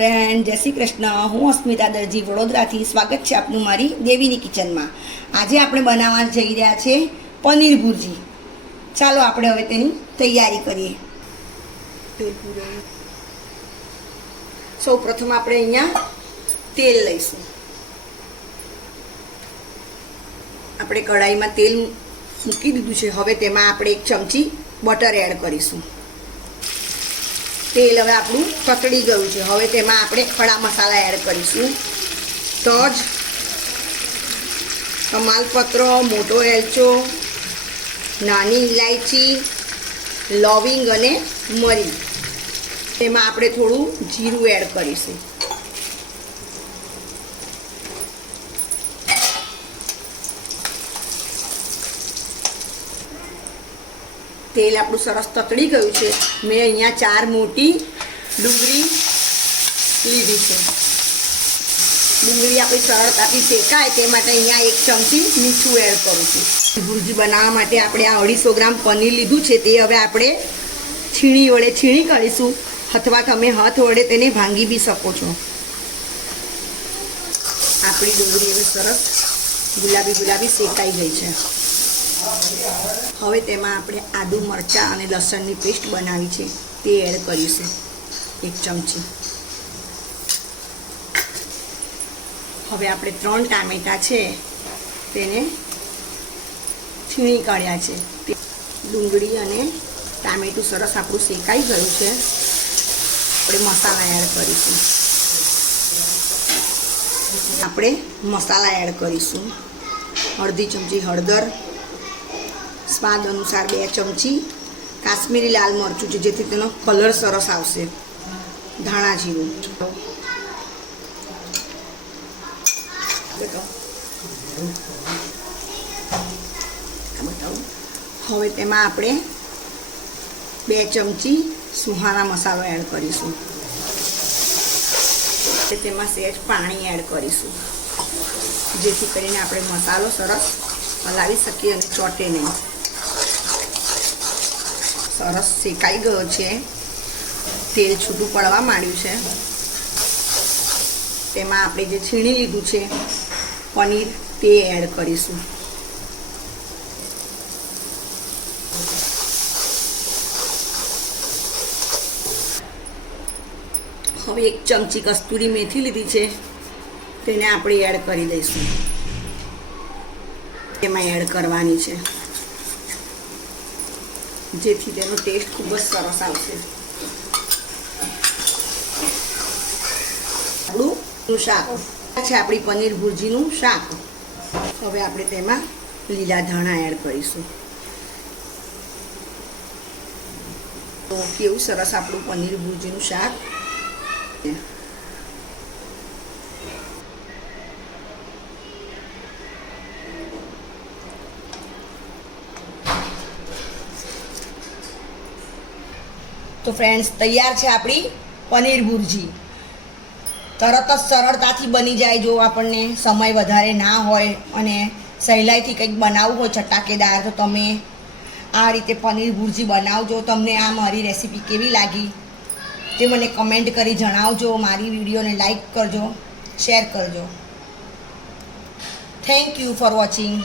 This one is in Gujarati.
ફ્રેન્ડ, જય શ્રી કૃષ્ણ. હું અસ્મિતા દરજી વડોદરાથી. સ્વાગત છે આપનું મારી દેવીની કિચનમાં. આજે આપણે બનાવવા જઈ રહ્યા છે પનીર ભુરજી. ચાલો આપણે હવે તેની તૈયારી કરીએ. સૌ પ્રથમ આપણે અહીંયા તેલ લઈશું. આપણે કઢાઈમાં તેલ મૂકી દીધું છે. હવે તેમાં આપણે 1 ચમચી બટર એડ કરીશું. તેલ હવે આપણું તતડી ગયું છે. હવે તેમાં આપણે ખડા મસાલા એડ કરીશું. તજ, તમાલપત્ર, મોટો એલચો, નાની ઇલાયચી, લવિંગ અને મરી. તેમાં આપણે થોડું જીરું એડ કરીશું. તેલ આપણું સરસ તતડી ગયું છે. મેં અહીંયા 4 મોટી ડુંગળી લીધી છે. ડુંગળી આપણી સરળતાથી શેકાય તે માટે અહીંયા 1 ચમચી મીઠું એડ કરું છું. ભુરજી બનાવવા માટે આપણે આ 250 ગ્રામ પનીર લીધું છે. તે હવે આપણે છીણી વડે છીણી કરીશું, અથવા તમે હાથ વડે તેને ભાંગી બી શકો છો. આપણી ડુંગળી એવી સરસ ગુલાબી શેકાઈ ગઈ છે. હવે તેમાં આપણે આદુ, મરચાં અને લસણની પેસ્ટ બનાવી છે તે એડ કરીશું, 1 ચમચી. હવે આપણે 3 ટામેટા છે તેને છીણી કાઢ્યા છે. ડુંગળી અને ટામેટું સરસ આપણું શેકાઈ ગયું છે. આપણે મસાલા એડ કરીશું. આપણે મસાલા એડ કરીશું. અડધી ચમચી હળદર, સ્વાદ અનુસાર 2 ચમચી કાશ્મીરી લાલ મરચું છે જેથી તેનો કલર સરસ આવશે. ધાણા જીરું, હવે તેમાં આપણે 2 ચમચી સુહાણા મસાલો એડ કરીશું. તેમાં સહેજ પાણી એડ કરીશું જેથી કરીને આપણે મસાલો સરસ હલાવી શકીએ અને ચોટે નહીં. સરસ શેકાઈ ગયો છે. તેલ છૂટું પડવા માંડ્યું છે. તેમાં આપણે જે છીણી લીધું છે પનીર તે એડ કરીશું. હવે 1 ચમચી કસ્તુરી મેથી લીધી છે તેને આપણે એડ કરી દઈશું. તેમાં એડ કરવાની છે જેથી તેનો ટેસ્ટ ખૂબ જ સરસ આવશે. આપણું શાક છે, આપણી પનીર ભુરજીનું શાક. હવે આપણે તેમાં લીલા ધાણા એડ કરીશું. તો કેવું સરસ આપણું પનીર ભુરજીનું શાક. તો ફ્રેન્ડ્સ, તૈયાર છે આપણી પનીર ભુરજી. તરત જ સરળતાથી બની જાય. જો આપણને સમય વધારે ના હોય અને સહેલાઈથી કંઈક બનાવવું હોય ચટાકેદાર, તો તમે આ રીતે પનીર ભુરજી બનાવજો. તમને આ મારી રેસીપી કેવી લાગી તે મને કમેન્ટ કરી જણાવજો. મારી વિડીયોને લાઈક કરજો, શેર કરજો. Thank you for watching.